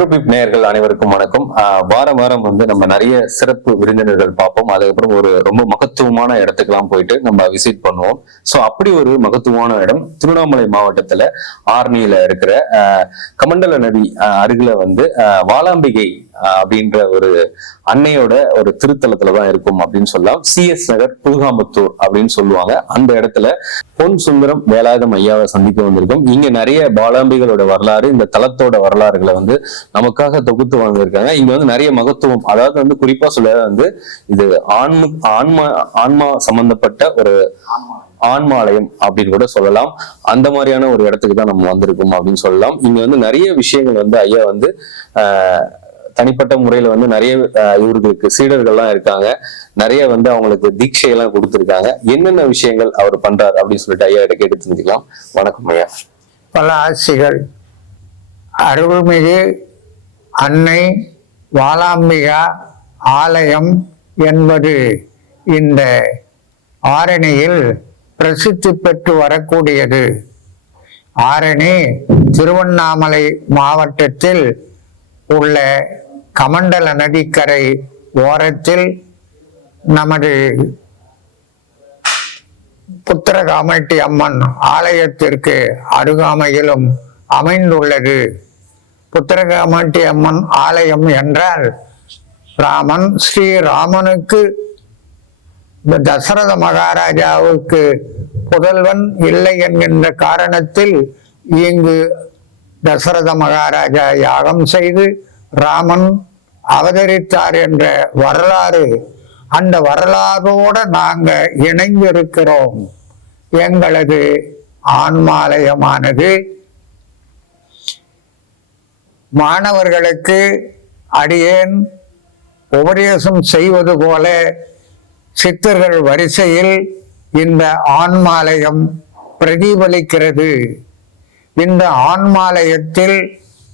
மெட்ரோபிப் நேயர்கள் அனைவருக்கும் வணக்கம். வாரம் வாரம் நம்ம நிறைய சிறப்பு விருந்தினர்கள் பார்ப்போம். அதுக்கப்புறம் ஒரு ரொம்ப மகத்துவமான இடத்துக்கெல்லாம் போயிட்டு நம்ம விசிட் பண்ணுவோம். ஸோ அப்படி ஒரு மகத்துவமான இடம் திருவண்ணாமலை மாவட்டத்துல ஆர்னியில இருக்கிற கமண்டல நதி அருகில வாலாம்பிகை அப்படின்ற ஒரு அன்னையோட ஒரு திருத்தலத்துலதான் இருக்கும் அப்படின்னு சொல்லலாம். CS நகர் புல்காமத்தூர் அப்படின்னு சொல்லுவாங்க. அந்த இடத்துல பொன் சுந்தரம் வேலாயுதம் ஐயாவை சந்திக்க வந்திருக்கோம். இங்க நிறைய பாலாம்பிகளோட வரலாறு, இந்த தலத்தோட வரலாறுகளை நமக்காக தொகுத்து வந்திருக்காங்க. இங்க நிறைய மகத்துவம், அதாவது குறிப்பா சொல்ல இது ஆன்மா சம்பந்தப்பட்ட ஒரு ஆன்மாலயம் அப்படின்னு கூட சொல்லலாம். அந்த மாதிரியான ஒரு இடத்துக்கு தான் நம்ம வந்திருக்கோம் அப்படின்னு சொல்லலாம். இங்க நிறைய விஷயங்கள் ஐயா தனிப்பட்ட முறையில நிறைய இவர்களுக்கு சீடர்கள்லாம் இருக்காங்க. நிறைய அவங்களுக்கு தீட்சையெல்லாம் கொடுத்துருக்காங்க. என்னென்ன விஷயங்கள் அவர் பண்றாரு அப்படின்னு சொல்லிட்டு ஐயா கிட்ட கேட்டு தெரிஞ்சுக்கலாம். வணக்கம் ஐயா. பல ஆசிகள். அருள்மிகு அன்னை வாலாம்பிகா ஆலயம் என்பது இந்த ஆரணியில் பிரசித்தி பெற்று வரக்கூடியது. ஆரணி திருவண்ணாமலை மாவட்டத்தில் உள்ள கமண்டல நதிக்கரை ஓரத்தில் நமது புத்திரகாமட்டி அம்மன் ஆலயத்திற்கு அருகாமையிலும் அமைந்துள்ளது. புத்திரகாமட்டி அம்மன் ஆலயம் என்றால் ஸ்ரீராமனுக்கு தசரத மகாராஜாவுக்கு புதல்வன் இல்லை என்கின்ற காரணத்தில் இங்கு தசரத மகாராஜா யாகம் செய்து ராமன் அவதரித்தார் என்ற வரலாறு, அந்த வரலாறோட நாங்க இணைந்திருக்கிறோம். எங்களது ஆன்மாலயமானது மாணவர்களுக்கு அடியேன் உபதேசம் செய்வது போல சித்தர்கள் வரிசையில் இந்த ஆன்மாலயம் பிரதிபலிக்கிறது. இந்த ஆன்மாலயத்தில்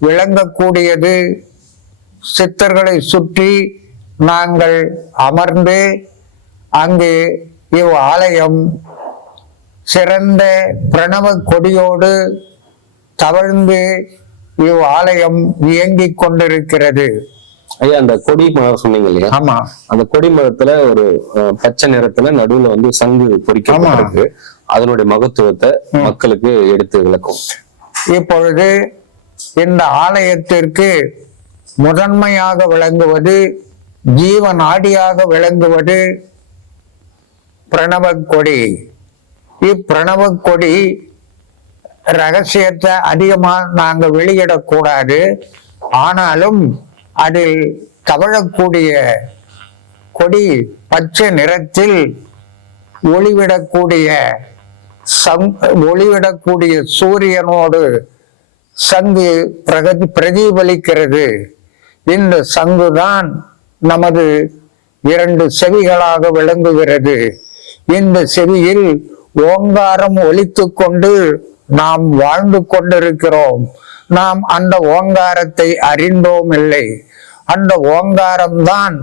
விளங்கக்கூடியது சித்தர்களை சுற்றி நாங்கள் அமர்ந்து அங்கு இவ் ஆலயம் சிறந்த பிரணவ கொடியோடு தவழ்ந்து இவ் ஆலயம் இயங்கிக் கொண்டிருக்கிறது. ஐயா, அந்த கொடி மரம் சொன்னீங்க இல்லையா? ஆமா. அந்த கொடி மரத்துல ஒரு பச்சை நிறத்துல நடுவுல சங்கு பொறிக்கப்பட்டிருக்கு. அதனுடைய மகத்துவத்தை மக்களுக்கு எடுத்து விளக்கும். இப்பொழுது இந்த ஆலயத்திற்கு முதன்மையாக விளங்குவது, ஜீவநாடியாக விளங்குவது பிரணவ கொடி. இப்பிரணவ கொடி ரகசியத்தை அதிகமா நாங்க வெளியிடக்கூடாது. ஆனாலும் அதில் தவழக்கூடிய கொடி பச்சை நிறத்தில் ஒளிவிடக்கூடிய சூரியனோடு சங்கு பிரதிபலிக்கிறது. இந்த சங்குதான் நமது 2 செவிகளாக விளங்குகிறது. இந்த செவியில் ஓங்காரம் ஒலித்து கொண்டு நாம் வாழ்ந்து கொண்டிருக்கிறோம். நாம் அந்த ஓங்காரத்தை அறிந்தோம் இல்லை. அந்த ஓங்காரம்தான்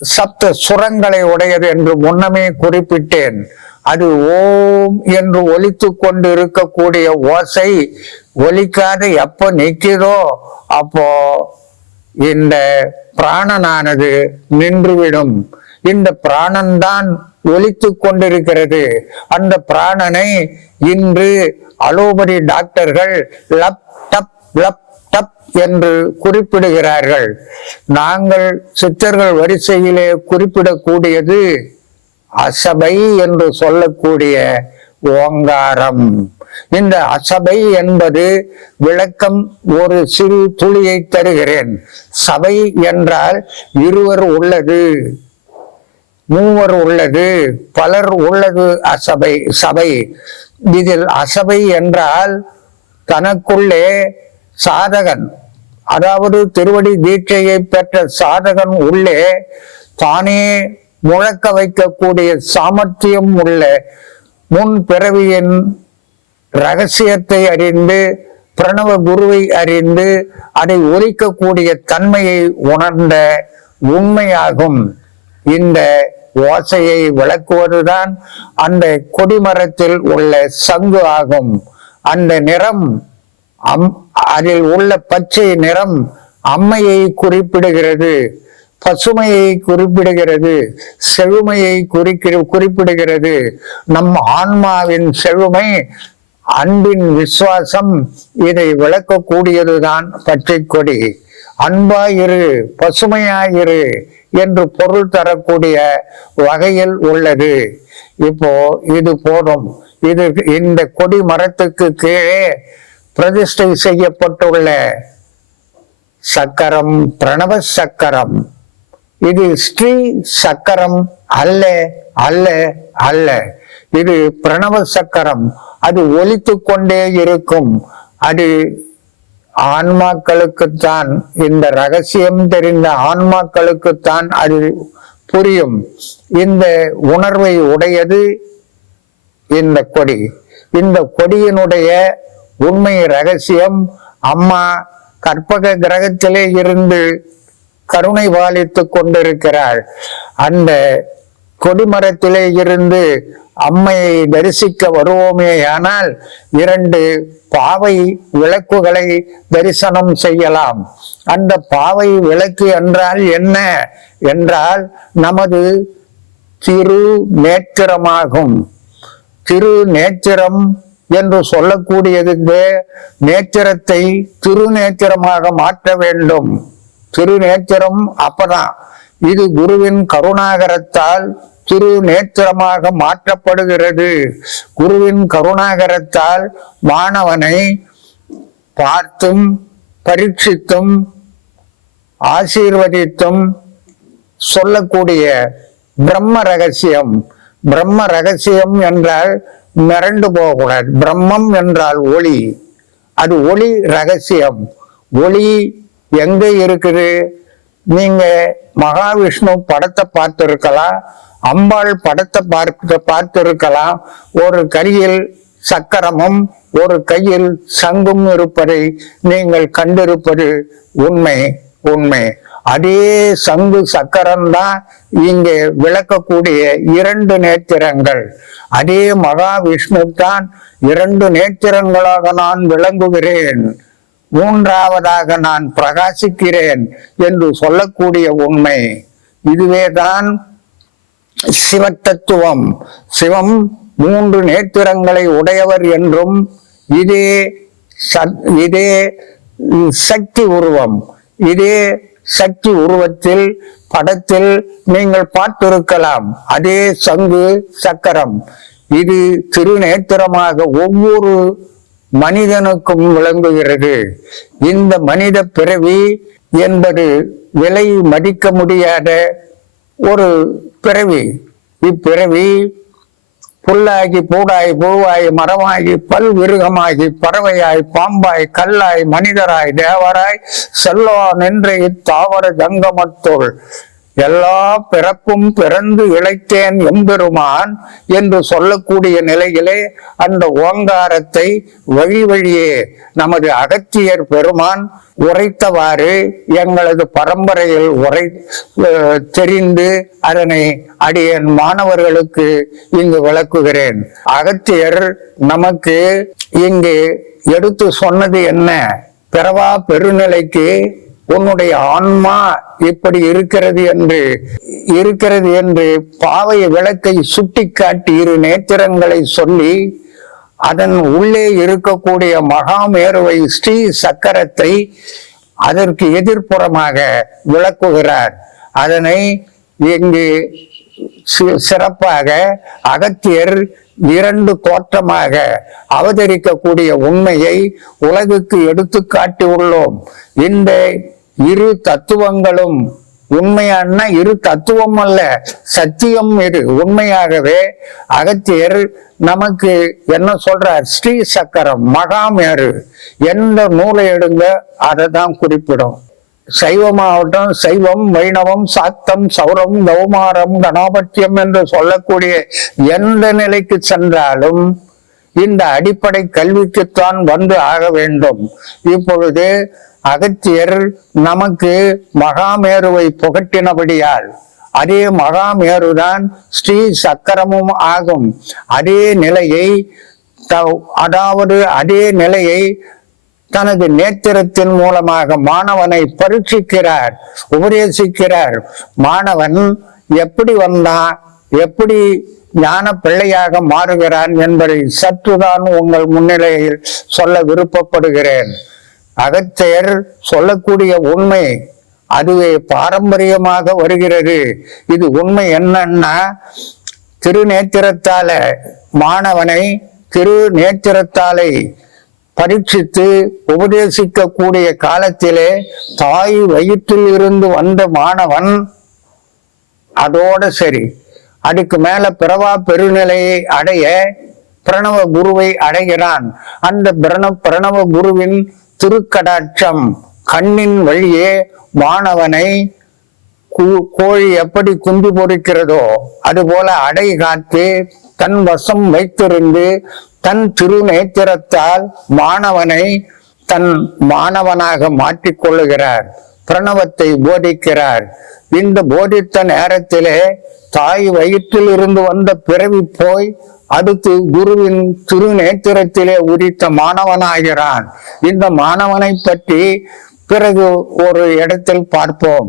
சப்த சுரங்களை உடையது என்று முன்னமே குறிப்பிட்டேன். அது ஓம் என்று ஒலித்து கொண்டு இருக்கக்கூடிய ஓசை ஒலிக்காத எப்ப நிற்கிறதோ அப்போ இந்த பிராணனானது நின்றுவிடும். இந்த பிராணன்தான் ஒலித்து கொண்டிருக்கிறது. அந்த பிராணனை இன்று அலோபதி டாக்டர்கள் லப் டப் லப் டப் என்று குறிப்பிடுகிறார்கள். நாங்கள் சித்தர்கள் வரிசையிலே குறிப்பிடக்கூடியது அசபை என்று சொல்லக்கூடிய ஓங்காரம். இந்த அசபை என்பது விளக்கம் ஒரு சிறு துளியை தருகிறேன். சபை என்றால் இருவர் உள்ளது, மூவர் உள்ளது, பலர் உள்ளது அசபை சபை. இதில் அசபை என்றால் தனக்குள்ளே சாதகன், அதாவது திருவடி தீட்சையை பெற்ற சாதகன் உள்ளே தானே முழக்க வைக்கக்கூடிய சாமர்த்தியம் உள்ள முன் பிறவியின் ரகசியத்தை அறிந்து பிரணவ குருவை அறிந்து அதை ஒலிக்கக்கூடிய தன்மையை உணர்ந்த உண்மையாகும். இந்த ஓசையை விளக்குவதுதான் அந்த கொடிமரத்தில் உள்ள சங்கு ஆகும். அந்த நிறம் அதில் உள்ள பச்சை நிறம் அம்மையை குறிப்பிடுகிறது, பசுமையை குறிப்பிடுகிறது, செழுமையை குறிப்பிடுகிறது. நம் ஆன்மாவின் செழுமை, அன்பின் விசுவாசம், இதை விளக்கக்கூடியதுதான் பச்சை கொடி. அன்பாயிரு, பசுமையாயிரு என்று பொருள் தரக்கூடிய வகையில் உள்ளது. இப்போ இது போதும். இது இந்த கொடி மரத்துக்கு கீழே பிரதிஷ்டை செய்யப்பட்டுள்ள சக்கரம் பிரணவ சக்கரம். இது ஸ்ரீ சக்கரம் அல்ல, அல்ல, அல்ல. இது பிரணவ சக்கரம். அது ஒலித்து கொண்டே இருக்கும். அது ஆன்மாக்களுக்குத்தான், இந்த ரகசியம் தெரிந்த ஆன்மாக்களுக்குத்தான் அது புரியும். இந்த உணர்வை உடையது இந்த கொடி. இந்த கொடியினுடைய உண்மை ரகசியம், அம்மா கற்பக கிரகத்திலே இருந்து கருணை பாலித்துக் கொண்டிருக்கிறாள். அந்த கொடிமரத்திலே இருந்து அம்மையை தரிசிக்க வருவோமே ஆனால் 2 பாவை விளக்குகளை தரிசனம் செய்யலாம். அந்த பாவை விளக்கு என்றால் என்ன என்றால் நமது திரு நேத்திரமாகும். திரு நேத்திரம் என்று சொல்லக்கூடியதுக்கு நேத்திரத்தை திருநேத்திரமாக மாற்ற வேண்டும். திருநேத்திரம் அப்பதான் இது குருவின் கருணாகரத்தால் திரு நேத்திரமாக மாற்றப்படுகிறது. குருவின் கருணாகரத்தால் மாணவனை பார்த்தும் பரீட்சித்தும் ஆசீர்வதித்தும் சொல்லக்கூடிய பிரம்ம ரகசியம். பிரம்ம ரகசியம் என்றால் மிரண்டு போகக்கூடாது. பிரம்மம் என்றால் ஒளி. அது ஒளி ரகசியம். ஒளி எங்க இருக்குது? நீங்க மகாவிஷ்ணு படத்தை பார்த்திருக்கலாம், அம்பாள் படத்தை பார்த்திருக்கலாம். ஒரு கையில் சக்கரமும் ஒரு கையில் சங்கும் இருப்பதை நீங்கள் கண்டிருப்பது உண்மை. உண்மை. அதே சங்கு சக்கரம் தான் இங்கே விளக்கக்கூடிய 2 நேத்திரங்கள். அதே மகாவிஷ்ணு தான் 2 நேத்திரங்களாக நான் விளங்குகிறேன், 3ஆவதாக நான் பிரகாசிக்கிறேன் என்று சொல்லக்கூடிய உண்மை. இதுவேதான் சிவத்தத்துவம். சிவம் 3 நேத்திரங்களை உடையவர் என்றும் இதே சக்தி உருவம். இதே சக்தி உருவத்தில் படத்தில் நீங்கள் பார்த்திருக்கலாம். அதே சங்கு சக்கரம். இது திருநேத்திரமாக ஒவ்வொரு மனிதனுக்கும் விளங்குகிறது. இந்த மனித பிறவி என்பது விலை மதிக்க முடியாத ஒரு பிறவி. இப்பிறவி புல்லாகி பூடாய் புழுவாய் மரமாகி பல்விருகமாகி பறவையாய் பாம்பாய் கல்லாய் மனிதராய் தேவராய் செல்லோ நின்ற இத்தாவர ஜங்கமத்துள் எல்லா பிறப்பும் பிறந்து இழைத்தேன் எம்பெருமான் என்று சொல்லக்கூடிய நிலையிலே அந்த ஓங்காரத்தை வழி வழியே நமது அகத்தியர் பெருமான் உரைத்தவாறு எங்களது பரம்பரையில் தெரிந்து அதனை அடியேன் மாணவர்களுக்கு இங்கு விளக்குகிறேன். அகத்தியர் நமக்கு இங்கு எடுத்து சொன்னது என்ன? பிறவா பெருநிலைக்கு உன்னுடைய ஆன்மா இப்படி இருக்கிறது என்று பாவை விளக்கை சுட்டி காட்டி 2 நேத்திரங்களை சொல்லி அதன் உள்ளே இருக்கக்கூடிய மகாமேருவை ஸ்ரீ சக்கரத்தை அதற்கு எதிர்ப்புறமாக விளக்குகிறார். அதனை இங்கு சிறப்பாக அகத்தியர் 2 தோற்றமாக அவதரிக்கக்கூடிய உண்மையை உலகுக்கு எடுத்து காட்டி உள்ளோம். இந்த 2 தத்துவங்களும் உண்மையான 2 தத்துவம் அல்ல, சத்தியம். இது உண்மையாகவே அகத்தியர் நமக்கு என்ன சொல்றார்? ஸ்ரீ சக்கரம் மகாமேரு. எந்த நூலை எடுங்க அதை தான் குறிப்பிடும். சைவமாவட்டம் சைவம், வைணவம், சாக்தம், சௌரம், கௌமாரம், கணாபத்தியம் என்று சொல்லக்கூடிய எந்த நிலைக்கு சென்றாலும் இந்த அடிப்படை கல்விக்குத்தான் வந்து ஆக வேண்டும். இப்பொழுது அகத்தியர் நமக்கு மகாமேருவை புகட்டினபடியால் அதே மகாமேருதான் ஸ்ரீ சக்கரமும் ஆகும். அதே நிலையை தனது நேத்திரத்தின் மூலமாக மாணவனை பரீட்சிக்கிறார், உபதேசிக்கிறார். மாணவன் எப்படி வந்தான், எப்படி ஞான பிள்ளையாக மாறுகிறான் என்பதை சற்றுதான் உங்கள் முன்னிலையில் சொல்ல விருப்பப்படுகிறேன். அகத்தியர் சொல்லக்கூடிய உண்மை அதுவே பாரம்பரியமாக வருகிறது. இது உண்மை என்னன்னா, திருநேத்திரத்தால மாணவனை திருநேத்திரத்தாலை பரீட்சித்து உபதேசிக்க கூடிய காலத்திலே தாய் வயிற்றில் இருந்து வந்த மாணவன் அதோட சரி. அதுக்கு மேல பிறவா பெருநிலையை அடைய பிரணவ குருவை அடைகிறான். அந்த பிரணவ குருவின் திருக்கடாட்சம் கண்ணின் வழியே மாணவனை கோழி எப்படி குஞ்சு பொறிக்கிறதோ அதுபோல அடை காத்து தன் வசம் வைத்திருந்து தன் திருநேத்திரத்தால் மாணவனை தன் மாணவனாக மாற்றிக்கொள்ளுகிறார். பிரணவத்தை போதிக்கிறார். இந்த போதித்த நேரத்திலே தாய் வயிற்றில் இருந்து வந்த பிறவி போய் அடுத்து குருவின் திருநேத்திரத்திலே உதித்த மாணவனாகிறான். இந்த மாணவனை பற்றி பிறகு ஒரு இடத்தில் பார்ப்போம்.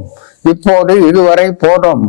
இப்போது இதுவரை போதும்.